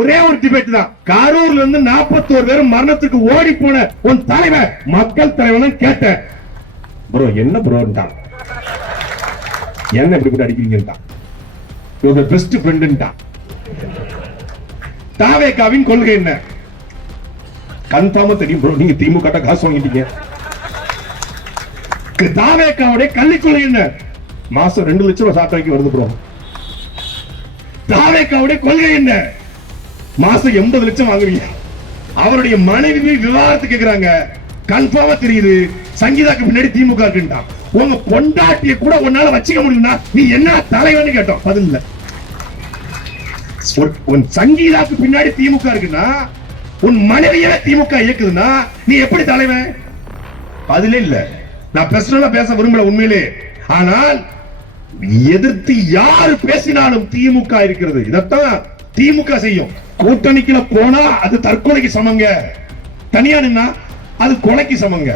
ஒரே ஒரு டிபேட் தான். கரூர்ல இருந்து 41 பேர் மரணத்துக்கு ஓடி போன உன் தலைவர் மக்கள் தலைவன் கேட்டேன். ப்ரோ என்ன ப்ரோன்ட்டான், என்ன இப்படி அடிக்கிறீங்கன்ட்டான். Your best ஃப்ரெண்ட்ன்ட்டான். தாவேகாவின் கொள்கை என்ன கன்ஃபார்மா தெரியும் ப்ரோ. நீங்க திமுக காசு வாங்கிட்டீங்க. தாவேகாவுடைய கல்விக்கொள்கை என்ன? மாசம் 2 லட்சம் ரூபாய் சாட்டாக்கி வருது ப்ரோ. தாவேகாவுடைய கொள்கை என்ன? மாசம் 80 லட்சம் வாங்குறீங்க. அவருடைய மனைவி விவாதத்துக்கு கேக்குறாங்க. கன்ஃபார்மா தெரியுது சங்கீதாக்கு பின்னாடி திமுக இருக்குன்றான். உங்க பொண்டாட்டிய கூட உன்னால வச்சுக்க முடியும்னா நீ என்ன தலைவன் கேட்டோம். பதில் இல்ல. உன் சங்கீதாக்கு பின்னாடி திமுக இருக்குன்னா, உன் மனைவியே திமுக இயக்குதுன்னா நீ எப்படி தலைவன்? பதிலே இல்ல. நான் பர்சனலா பேச விரும்பல உண்மையிலே. ஆனால் எதிர்த்து யாரு பேசினாலும் திமுக இருக்கிறது. இதத்தான் திமுக செய்யும். கூட்டணிக்குள்ள போனா அது தற்கொலைக்கு சமங்க, தனியா நின்னா அது கொலைக்கு சமங்க.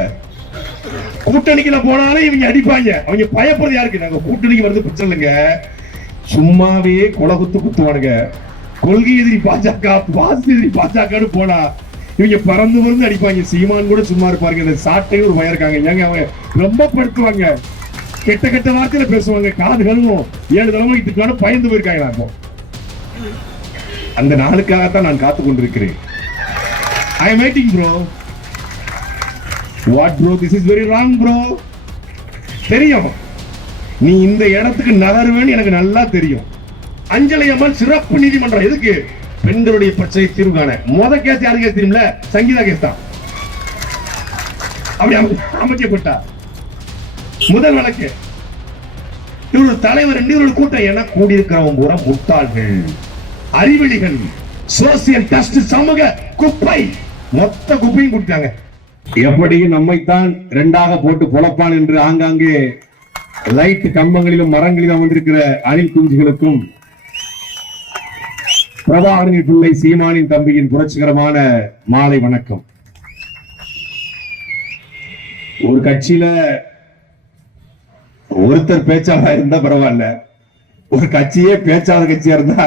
கூட்டணிக்குள்ள போனாலே இவங்க அடிப்பாங்க. அவங்க பயப்படுறது யாருக்கு? நாங்க கூட்டணிக்கு வருது பிரச்சனை இல்லைங்க, சும்மாவே கொலகுத்து குத்துவானுங்க. கொள்கை எதிரி பாஜக, வாசி எதிரி பாஜக போனா இவங்க பறந்து பறந்து அடிப்பாங்க. சீமான் கூட சும்மா இருப்பாருங்க. இந்த சாட்டையும் ஒரு பயம் இருக்காங்க. ஏங்க அவங்க ரொம்ப படுத்துவாங்க, கெட்ட கெட்ட வார்த்தையில பேசுவாங்க. காதுகளும் 7 தலைமுறைக்கு பயந்து போயிருக்காங்க. இப்போ அந்த நாளுக்காகத்தான் நான் காத்துக் கொண்டிருக்கிறேன். ஐ am waiting bro. What bro? This is very wrong bro. தெரியும் நீ இந்த இடத்துக்கு நகருவேன்னு எனக்கு நல்லா தெரியும். அஞ்சலி அம்மாள் சிறப்பு நீதிமன்றம் எதுக்கு? பெண்களுடைய பிரச்சனை தீர்வு காண. முத கேஸ் யாரு கேஸ் தெரியுமில்ல? சங்கீதா கேஸ் தான். அப்படி அமைக்கப்பட்டா முதல் வழக்கு. இவரு தலைவர் இவரு கூட்டம் என்ன கூடியிருக்கிறவங்க பூரா முட்டாள்கள், அறிவெளிகள், சோசியல் டஸ்ட், சமூக குப்பை, மொத்த குப்பையும் கொடுத்தாங்க. எப்படியும் நம்மைத்தான் 2ஆக போட்டு பொழப்பான் என்று ஆங்காங்கே லைட் கம்பங்களிலும் மரங்களிலும் அமர்ந்திருக்கிற அணில் குஞ்சுகளுக்கும் பிரபாகரனின் பிள்ளை சீமானின் தம்பியின் புரட்சிகரமான மாலை வணக்கம். ஒரு கட்சியில ஒருத்தர் பேச்சாளர் இருந்தா பரவாயில்ல, ஒரு கட்சியே பேச்சாளர் கட்சியா இருந்தா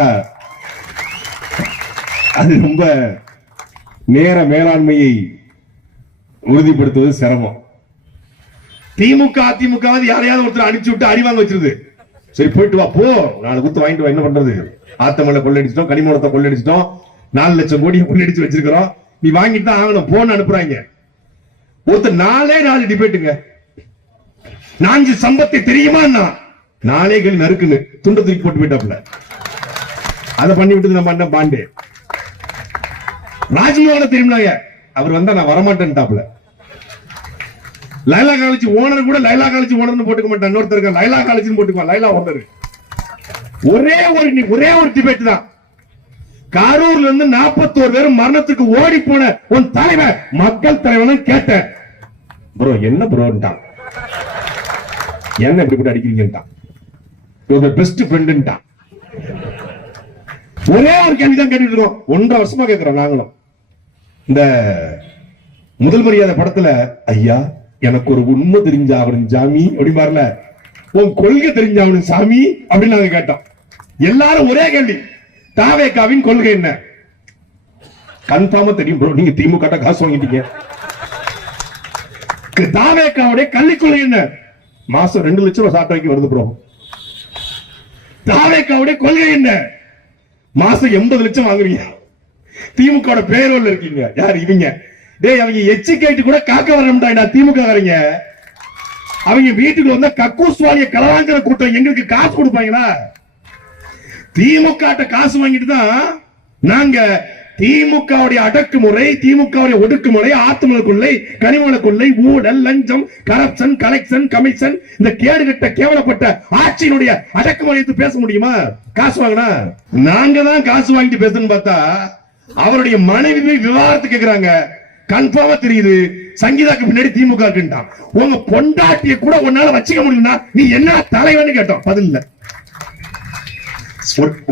அது ரொம்ப நேர மேலாண்மையை உறுதிப்படுத்துவது சிரமம். திமுக அதிமுக யாரையாவது ஒருத்தர் அனுப்பிச்சு விட்டு அடிவாங்க வச்சிருது. சரி போயிட்டு வா, போ 4 குத்து வாங்கிட்டு வா. என்ன பண்றது? ஆத்தமல்ல கொள்ளடிச்சிட்டோம், கனிமூலத்தை கொள்ளடிச்சிட்டோம், 4 லட்சம் கோடியை கொள்ளடிச்சு வச்சிருக்கிறோம், நீ வாங்கிட்டு தான் ஆகணும் போன்னு அனுப்புறாங்க. ஒருத்தர் 4 டிபேட்டுங்க. 4 சம்பத்தை தெரியுமா? 4 நறுக்குன்னு துண்ட தூக்கி போட்டு போயிட்டாப்ல. அதை பண்ணி விட்டது நம்ம அண்ணன் பாண்டே. ராஜ்மோகன தெரியுமாங்க, அவர் வந்தா நான் வரமாட்டேன்ட்டாப்ல. லைலா காலேஜ் ஓனர் கூட லைலா காலேஜ் ஓனர்னு போட்டுக்க மாட்டான். இன்னொருத்தர் லைலா காலேஜ் போட்டுக்குவான், லைலா ஓனர். ஒரே ஒரு டிபேட் தான். கரூர்ல இருந்து 41 பேர் மரணத்துக்கு ஓடி போன உன் தலைவர் மக்கள் தலைவன் கேட்டேன். ப்ரோ என்ன ப்ரோன்ட்டான், என்ன இப்படி அடிக்கிறீங்கன்ட்டான். Your best ஃப்ரெண்ட்ன்ட்டான். ஒரே ஒரு கேள்விதான் கேட்டுட்டு இருக்கோம். 1.5 வருஷமா கேட்கிறோம் நாங்களும். இந்த முதல் மரியாதை படத்துல ஐயா எனக்கு ஒரு உண்மை தெரிஞ்சாவணும் சாமி அப்படிமாரில, உன் கொள்கை தெரிஞ்சாவணும் சாமி அப்படின்னு நாங்க கேட்டோம். எல்லாரும் ஒரே கேள்வி, தாவேகாவின் கொள்கை என்ன? கன்ஃபார்மா தெரியும் ப்ரோ. நீங்க திமுக காசு வாங்கிட்டீங்க. தாவேகாவுடைய கல்விக்கொள்கை என்ன? மாசம் 2 லட்சம் ரூபாய் சாட்டாக்கி வருது ப்ரோ. தாவேகாவுடைய கொள்கை என்ன? மாசம் 80 லட்சம் வாங்குறீங்க. திமுக பேரோல் இருக்கீங்க. யார் இவங்க? டேய் அவங்க எச்சிக்கைட்டு கூட காக்க வரமாட்டாங்க. திமுக வரீங்க. அவங்க வீட்டுக்கு வந்தா கக்கூஸ்வாலிய களவாங்கிற கூட்டம் எங்களுக்கு காசு கொடுப்பாங்களா? திமுக காசு வாங்கிட்டு தான் நாங்க திமுகவுடைய அடக்குமுறை, திமுகவுடைய ஒடுக்குமுறை, ஆத்துமல கொள்ளை, கனிமல கொள்ளை, ஊழல், லஞ்சம், கரப்ஷன், கலெக்ஷன், கமிஷன், இந்த கேடுகட்ட கேவலப்பட்ட ஆட்சியினுடைய அடக்குமுறையை பேச முடியுமா? காசு வாங்கினா நாங்க தான் காசு வாங்கிட்டு பேசணும்னு பார்த்தா அவருடைய மனைவி விவாதத்துக்கு கேக்குறாங்க. கன்ஃபார்மா தெரியுது சங்கீதாக்கு பின்னாடி திமுக இருக்குன்றான். உங்க பொண்டாட்டிய கூட உன்னால வச்சுக்க முடியும்னா நீ என்ன தலைவன் கேட்டோம். பதில் இல்ல.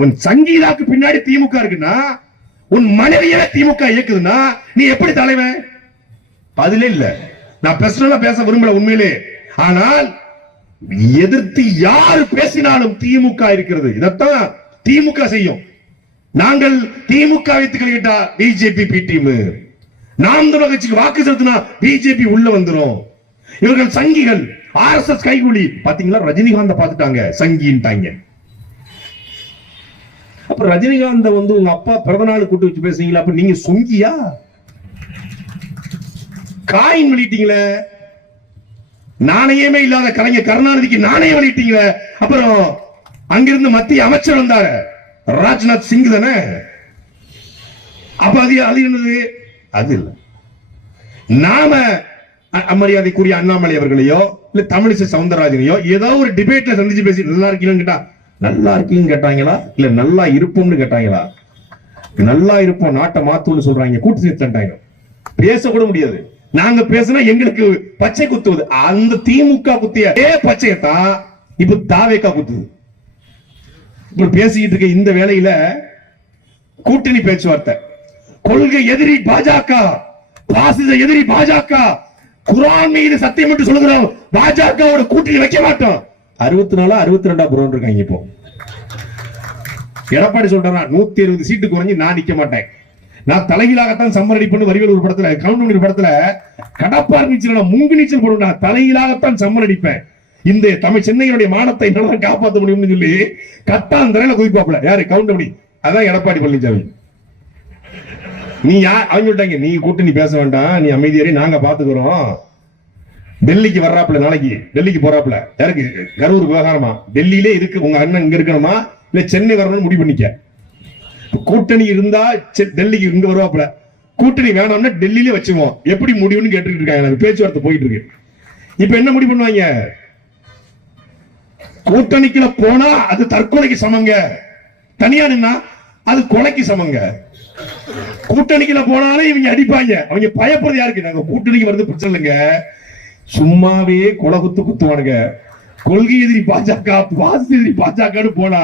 உன் சங்கீதாக்கு பின்னாடி திமுக இருக்குன்னா, உன் மனைவியே திமுக இயக்குதுன்னா நீ எப்படி தலைவன்? பதிலே இல்ல. நான் பர்சனலா பேச விரும்பல உண்மையிலே. ஆனால் எதிர்த்து யாரு பேசினாலும் திமுக இருக்கிறது. இதத்தான் திமுக செய்யும். நாங்கள் திமுக வைத்துக்கிட்டா பிஜேபி பி டீம், நாம் தமிழர் கட்சிக்கு வாக்கு செலுத்தினா பிஜேபி உள்ள வந்துரும். இவர்கள் சங்கிகள், ஆர்எஸ்எஸ் கைகூலி. பாத்தீங்களா, ரஜினிகாந்த பாத்துட்டாங்க சங்கின்ட்டாங்க. அப்ப ரஜினிகாந்த உங்க அப்பா பிறந்த நாள் கூட்டு வச்சு பேசுறீங்களா? அப்ப நீங்க சொங்கியா? காயின் வெளியிட்டீங்களே, நாணயமே இல்லாத கலைஞர் கருணாநிதிக்கு நாணயம் வெளியிட்டீங்களே. அப்புறம் அங்கிருந்து மத்திய அமைச்சர் வந்தாரு ராஜ்நாத் சிங் தானே. அப்ப அது என்னது? அது இல்ல. நாம மரியாதைக்குரிய அண்ணாமலை அவர்களையோ இல்ல தமிழிசை சவுந்தரராஜனையோ ஏதோ ஒரு டிபேட்ல சந்திச்சு பேசி நல்லா இருக்கீங்கன்னு கேட்டா நல்லா இருக்கீங்கன்னு கேட்டாங்களா இல்ல நல்லா இருப்போம்னு கேட்டாங்களா? நல்லா இருப்போம், நாட்டை மாத்தும்னு சொல்றாங்க, கூட்டு சேர்த்துட்டாங்க. பேசக்கூட முடியாது. நாங்க பேசினா எங்களுக்கு பச்சை குத்துவது. அந்த திமுக குத்திய பச்சையத்தான் இப்ப தாவேக்கா குத்துது. இப்ப பேசிக்கிட்டு இருக்க இந்த வேளையில கூட்டணி பேச்சுவார்த்தை, கொள்கை எதிரி பாஜக, பாசிச எதிரி பாஜக, குர்ஆன் மீது சத்தியம் என்று சொல்லுகிறோம், பாஜகவோட கூட்டணி வைக்க மாட்டோம். 64 62 இருக்காங்க. இப்போ எடப்பாடி சொல்றான் 120 சீட்டு குறைஞ்சு நான் நிக்க மாட்டேன், நான் தலைகீழாகத்தான் சம்மரடிப்பு. வரிவேல் ஒரு படத்துல, கவுண்டமணி படத்துல கடப்பார் நீச்சல் முங்கு நீச்சல் போடுவேன், நான் தலைகீழாகத்தான் சம்மரடிப்பேன், இந்த தமிழ் சென்னையுடைய மானத்தை என்னால காப்பாற்ற முடியும்னு சொல்லி கட்டான் தரையில குதிப்பாப்ல. யாரு? கவுண்டமணி. அதான் எடப்பாடி பழனிசாமி. நீ அவங்க சொல்லிட்டாங்க, நீ கூட்டணி பேச வேண்டாம், நீ அமைதியாரி, நாங்க பாத்துக்கிறோம். டெல்லிக்கு வர்றாப்ல, நாளைக்கு டெல்லிக்கு போறாப்ல. யாருக்கு? கரூர் விவகாரமா? டெல்லியிலே இருக்கு, உங்க அண்ணன் இங்க இருக்கணுமா இல்ல சென்னை வரணும்னு முடிவு பண்ணிக்க. கூட்டணி இருந்தா டெல்லிக்கு இங்க வருவாப்ல, கூட்டணி வேணும்னா டெல்லியிலே வச்சுவோம். எப்படி முடிவுன்னு கேட்டுக்கிட்டு இருக்காங்க, பேச்சுவார்த்தை போயிட்டு இருக்கு. இப்ப என்ன முடிவு பண்ணுவாங்க? கூட்டணிக்குள்ள போனா அது தற்கொலைக்கு சமங்க, தனியா நின்னா அது கொலைக்கு சமங்க. கூட்டணிக்குள்ள போனாலே இவங்க அடிப்பாங்க. அவங்க பயப்படுறது யாருக்கு? நாங்க கூட்டணிக்கு வருது பிரச்சனை இல்லைங்க, சும்மாவே கொலை குத்து குத்துவானுங்க. கொள்கை எதிரி பாஜக, பாசிச எதிரி பாஜக போனா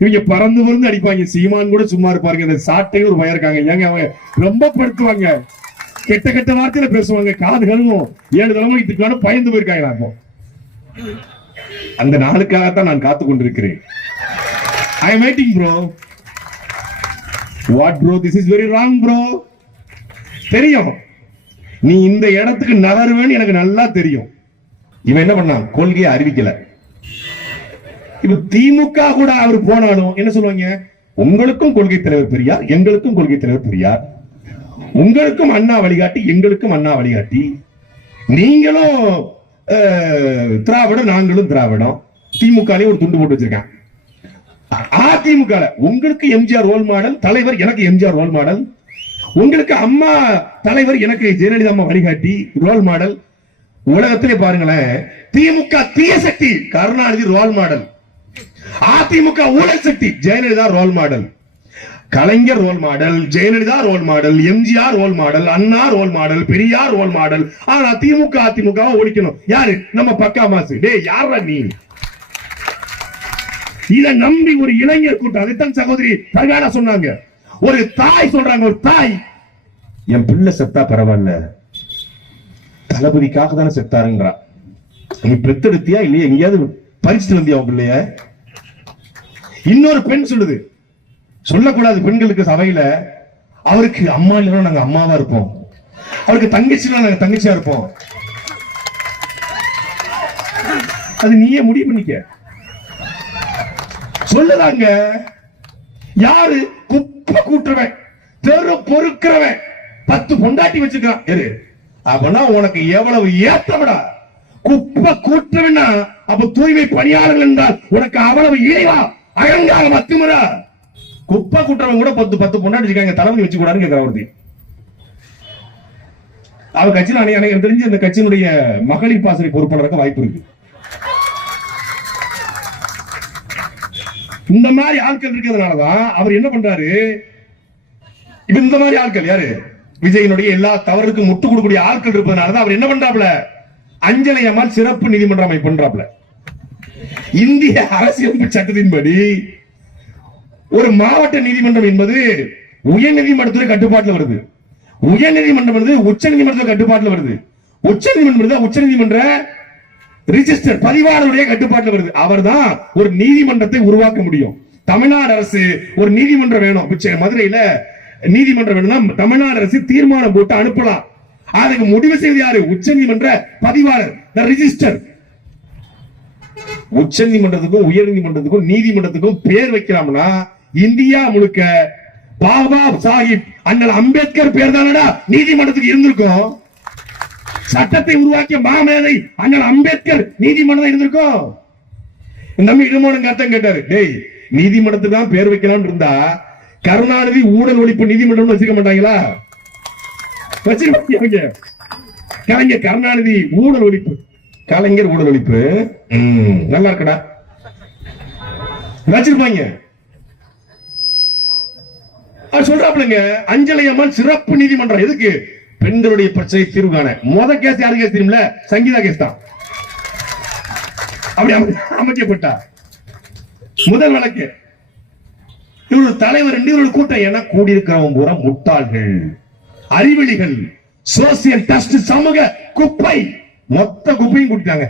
இவங்க பறந்து பறந்து அடிப்பாங்க. சீமான் கூட சும்மா இருப்பாருங்க. இந்த சாட்டையும் ஒரு பயம் இருக்காங்க. ஏங்க அவங்க ரொம்ப படுத்துவாங்க, கெட்ட கெட்ட வார்த்தையில பேசுவாங்க, காதுகளும் 7 தலைமுறை இதுக்கான பயந்து போயிருக்காங்க. இப்போ அந்த நாளுக்காகத்தான் நான் காத்துக் கொண்டிருக்கிறேன். I am waiting bro. What bro? This is very wrong bro. தெரியும் நீ இந்த இடத்துக்கு நகருவேன்னு எனக்கு நல்லா தெரியும். இவன் என்ன பண்ணான்? கொள்கையை அறிவிக்கல. இப்ப திமுக கூட அவர் போனாலும் என்ன சொல்லுவாங்க? உங்களுக்கும் கொள்கை தலைவர் பெரியார், எங்களுக்கும் கொள்கை தலைவர் பெரியார், உங்களுக்கும் அண்ணா வழிகாட்டி, எங்களுக்கும் அண்ணா வழிகாட்டி, நீங்களும் திராவிடம், நாங்களும் திராவிடம். திமுக ஒரு துண்டு போட்டு வச்சிருக்கான். அதிமுக உங்களுக்கு எம்ஜிஆர் ரோல் மாடல் தலைவர், எனக்கு எம்ஜிஆர் ரோல் மாடல், உங்களுக்கு அம்மா தலைவர், எனக்கு ஜெயலலிதா அம்மா வழிகாட்டி ரோல் மாடல். உலகத்திலே பாருங்களேன், திமுக தீய சக்தி, கருணாநிதி ரோல் மாடல். அதிமுக ஊழல் சக்தி, Jayalalithaa role model. Kalaignar role model, Jayalalithaa role model, MGR role model, Anna role model, Periyar role model. ஆனா திமுக அதிமுக ஒழிக்கணும். யாரு? நம்ம பக்கா மாசு. டேய் யாரா நீ? இதை நம்பி ஒரு இளைஞர் கூட்டம், அதைத்தான் சகோதரி தர்கானா சொன்னாங்க. ஒரு தாய் சொல்றாங்க, ஒரு தாய், என் பிள்ளை செத்தா பரவாயில்ல, தளபதிக்காக தானே செத்தாருங்கிறா. நீ பெத்தெடுத்தியா இல்லையா? எங்கேயாவது பரிசு வந்தியா பிள்ளைய? இன்னொரு பெண் சொல்லுது, சொல்லக்கூடாது பெண்களுக்கு சபையில, அவருக்கு அம்மா இல்லைன்னா நாங்க அம்மாவா இருப்போம், அவருக்கு தங்கச்சினா நாங்க தங்கச்சியா இருப்போம். அது நீயே முடிவு பண்ணிக்க. சொல்லுதாங்க. யாரு? குப்பை கூட்டுறவன், தெரு பொறுக்கிறவன், 10 பொண்டாட்டி வச்சுக்கிறான். அப்பனா உனக்கு எவ்வளவு ஏத்தமடா? குப்பை கூட்டுறவனா? அப்ப தூய்மை பணியாளர்கள் என்றால் உனக்கு அவ்வளவு இறைவா, அகங்காரம், அத்துமரா? குப்பை கூட்டுறவன் கூட 10 பொண்டாட்டி வச்சுக்காங்க, தலைமை வச்சு கூடாதுன்னு கேட்கிற ஒருத்தி. அவ கட்சியில் எனக்கு தெரிஞ்சு அந்த கட்சியினுடைய மகளிர் பாசறை பொறுப்பாளருக்கு வாய்ப்பு இருக்கு. இந்த மாதிரி ஆட்கள் இருக்கிறதுனாலதான் அவர் என்ன பண்றாரு? இந்த மாதிரி ஆட்கள் யாரு? விஜயனுடைய எல்லா தவறுக்கும் முட்டு கொடுக்கக்கூடிய ஆட்கள் இருப்பதனாலதான் அவர் என்ன பண்றாப்ல? அஞ்சலை அம்மாள் சிறப்பு நீதிமன்றம் அமைப்பு பண்றாப்ல. இந்திய அரசியல் சட்டத்தின்படி ஒரு மாவட்ட நீதிமன்றம் என்பது உயர் நீதிமன்றத்துறை கட்டுப்பாட்டில் வருது. உயர் நீதிமன்றம் வந்து உச்ச நீதிமன்றத்துறை கட்டுப்பாட்டில் வருது. உச்ச நீதிமன்றம் உச்ச நீதிமன்ற ரிஜிஸ்டர் பதிவாளருடைய கட்டுப்பாட்டில் வருது. அவர் தான் ஒரு நீதிமன்றத்தை உருவாக்க முடியும். தமிழ்நாடு அரசு ஒரு நீதிமன்றம் வேணும், மதுரையில நீதிமன்றம் வேணும்னா தமிழ்நாடு அரசு தீர்மானம் போட்டு அனுப்பலாம். அதுக்கு முடிவு செய்வது யாரு? உச்ச நீதிமன்ற பதிவாளர், ரெஜிஸ்டர். உச்ச நீதிமன்றத்துக்கும் உயர் நீதிமன்றத்துக்கும் நீதிமன்றத்துக்கும் பேர் வைக்கலாம்னா இந்தியா முழுக்க பாபா சாஹிப் அண்ணல் அம்பேத்கர் பேர் தானடா நீதிமன்றத்துக்கு இருந்திருக்கும். சட்டத்தை உருவாக்கிய மாமேதை அண்ணல் அம்பேத்கர் நீதிமன்றம் இருந்திருக்கும். நம்ம இடமானம் கட்டம் கேட்டாரு, டேய் நீதிமன்றத்துக்கு தான் பேர் வைக்கலாம்னு இருந்தா கருணாநிதி ஊழல் ஒழிப்பு நீதிமன்றம் வச்சுக்க மாட்டாங்களா? வச்சிருப்பாங்க. கலைஞர் கருணாநிதி ஊழல் ஒழிப்பு, கலைஞர் ஊழல் ஒழிப்பு நல்லா இருக்கடா வச்சிருப்பாங்க. சொல்றாப்லங்க அஞ்சலி அம்மாள் சிறப்பு நீதிமன்றம் எதுக்கு? பெண்களுடைய பிரச்சனை தீர்வு காண. முத கேஸ் யாரு கேஸ் தெரியுமில்ல? சங்கீதா கேஸ் தான். அப்படி அமைக்கப்பட்டா முதல் வழக்கு. இவரு தலைவர் இவரு கூட்டம் என கூடியிருக்கிறவங்க பூரா முட்டாள்கள், அறிவெளிகள், சோசியல் டஸ்ட், சமூக குப்பை, மொத்த குப்பையும் கூட்டிட்டாங்க.